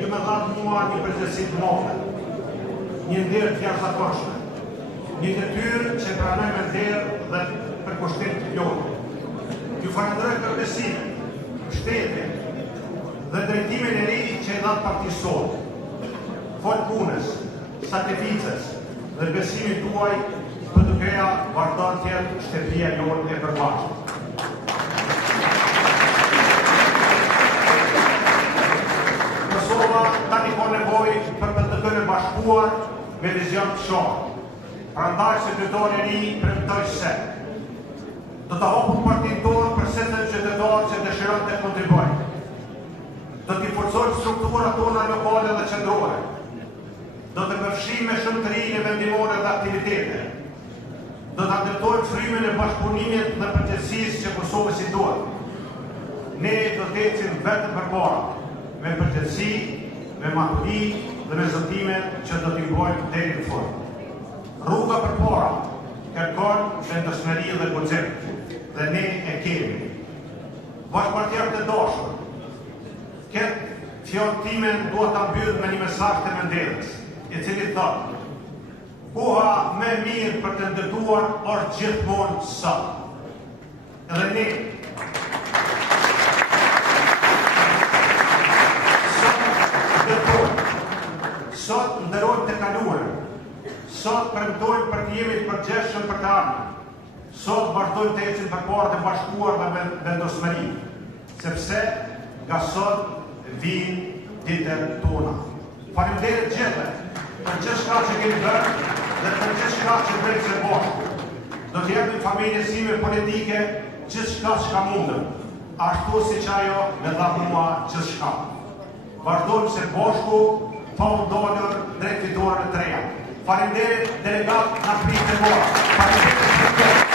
ju me dhatë mua një përgjithësi të nove, një nderë të jashtëzakonshme, një detyrë që pranoj me nderë dhe për kushtim të plotë. Ju falenderoj për besimin, shtetin dhe drejtimin e ri që i dhatë partisë sonë, fol punës, sakrificës dhe besimin tuaj për të kreja vazhdon tjetë shtëpia jonë e përbashkët. Kosova tani ka nevojë për PDK-n e bashkuar me vizion të shohë. Prandaj sekretari i ri premtoi se do të hapë partinë tonë për secilin qytetar që dëshiron të kontribuojë. Do t'i forcojmë strukturat tona lokale dhe qendrore. Do të përfshijmë me shëmtërinë vendimore dhe aktivitete. Do të ndërtojmë frymën e bashkëpunimit dhe përgjegjësisë që Kosovës i duhet. Ne do të ecim vetëm përpara, me përgjegjësi, me maturi dhe me zotime që do t'i bëjmë deri në fund. Rruga përpara kërkon vendosmëri dhe guxim, dhe ne e kemi. Bashkëpartierët e dashur, këtë fjalën time dua ta mbyll me një mesazh të Mendelës, i cili thotë: koha më e mirë për të ndërtuar është gjithmonë sot. Edhe ne sot ndërojmë të kaluarën, sot premtojmë për të jemi të përgjeshëm për të ardhmen, sot vazhdojmë të ecim përpara të bashkuar dhe vendosmëri, sepse nga sot vijnë ditët tona. Faleminderit gjithëve për gjithçka që keni bërë dhe për gjithçka që bëni së bashku. Do të japim familjes time politike gjithçka që mundem, ashtu siç ajo më dha mua gjithçka. Vazhdojmë së bashku pa u dolur drejt fitore të reja. Faleminderit delegat nga pritë e mua. Faleminderit.